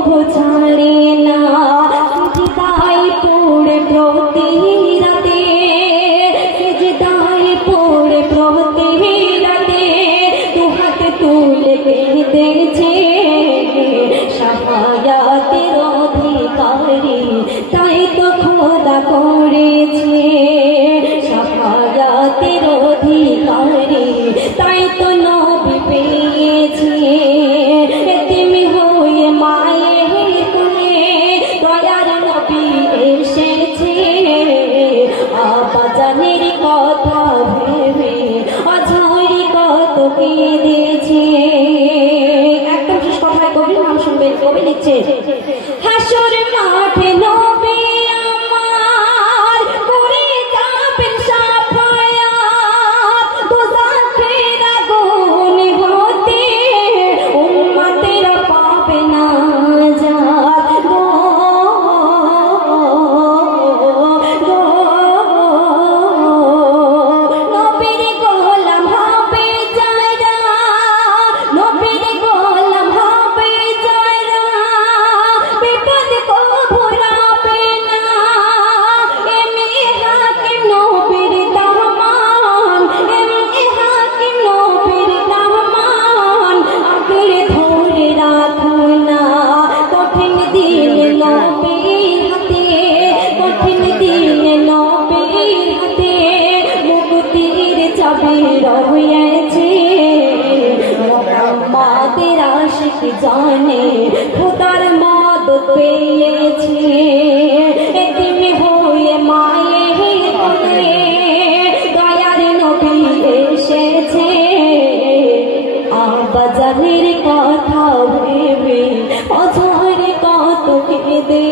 কভু ছাড়ে না সিজদায় পড়ে প্রতি রাতে সিজদায় পড়ে প্রতি রাতে দুহাত তুলে কেঁদেছে শাফায়াতের অধিকারী তাই তো খোদা করেছে শাফায়াতের অধিকারী তাই তো নবী পেয়েছে এতিম হয়ে মায়ের কোলে দয়ার নবী এসেছে আব্বাজানের কথা ভেবে অঝরে কত কেঁদেছে। একদম শেষ কথায় কবির নাম শুনবেন। কবি লিখছে হাসর মাঠে নবী আমার করে যাবেন শাফায়াত দোজাখের আগুন হতে উম্মতেরা পাবে না নাজাত গো নবীর গোলাম হবে যারা নবীর গোলাম হবে যারা বিপদ কভু রাবে না এমনি হাকিম নবীর দামান এমনি হাকিম নবীর দামান আঁকড়ে ধরে রাখো না কঠিন দিন নবীর হাতে কঠিন দিন নবীর হাতে মুক্তির চাবি রয়েছে মুহাম্মাদের আশিক জানে খোদার মদদ পেয়েছে এতিম হয়ে মায়ের কোলে দয়ার নবী এসেছে আব্বাজানের কথা ভেবে অঝরে কত কেঁদে